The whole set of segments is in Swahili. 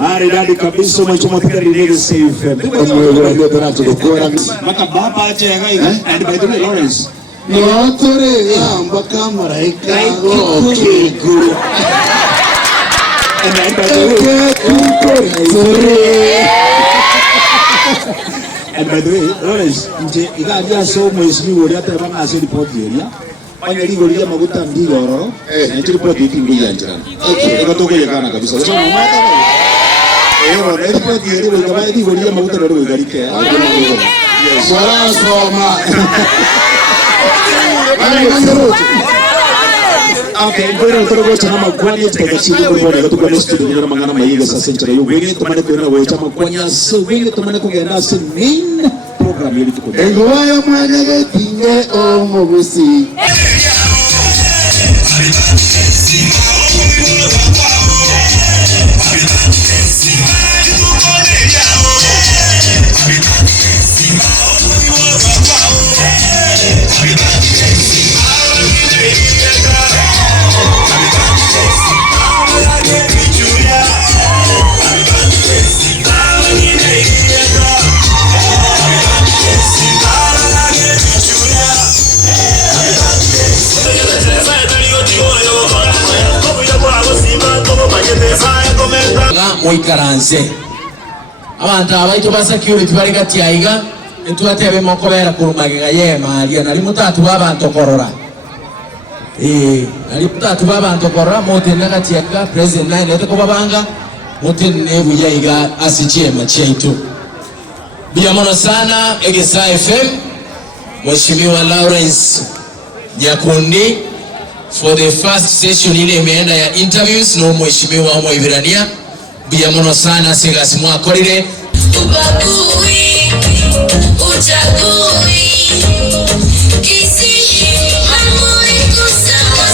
Maridadi kabisa umechoma pika lile safe. Maka baba acha yagai and by the way Lawrence. Ni watore mpaka maraika. Okay, good. And by the way, Lawrence, ikaja so mheshimiwa wote hata kama asili report area. Fanya ligo lia maguta ndigoro. Na report hiki ngia njana. Okay, ikatoka yakana kabisa. Report hiyo ndio kama ligo lia maguta ndio igarike. Yes. Swala soma. Okay, pero torogo chama kwani tekashiri ko bora to kwa studio na mangana mayiga sa century yo wenge to mane ko na we chama kwanya so wenge to mane ko genda sa main program yeli to ko ngoyo mwana getinge o mobusi Moikaranze abantu abaito ba security bali kati yaiga entwatebe mokobera kurumagega yema aliyo nali mutatu babantu korora nali mutatu babantu korora mote nakati yaiga president nine ete kobabanga mote nebu yaiga asichema chetu biamono sana Egesa FM Mheshimiwa Lawrence Nyakundi for the first session ile imeenda ya interviews no Mheshimiwa Mwaibirania biamono sana sigasi mwakorire ubagui uchagui kisi mamuri kusawa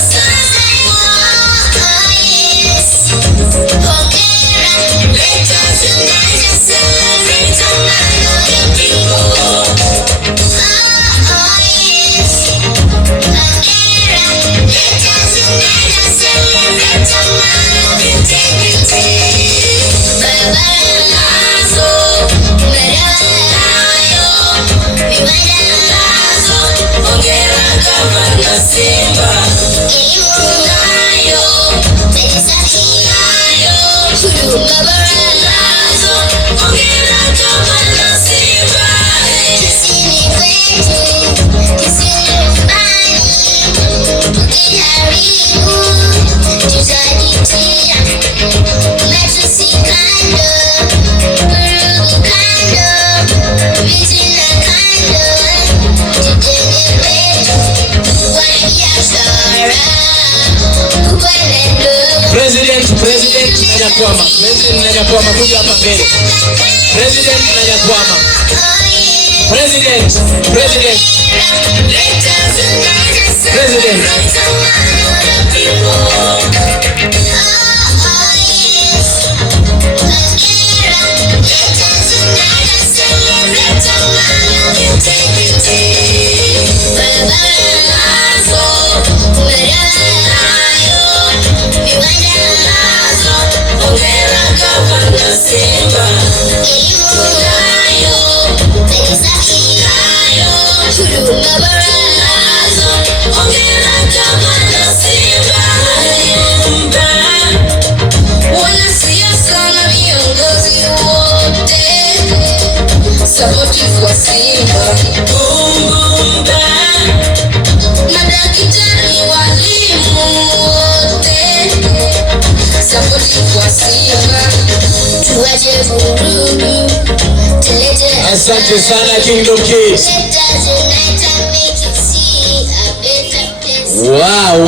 President Nyakwama kuja hapa mbele. President Nyakwama. President. Supportive wa Simba madaktari walimu wote supportive wa Simba tuache vurugu tulete. Asante sana Kingdom Kids. Wow.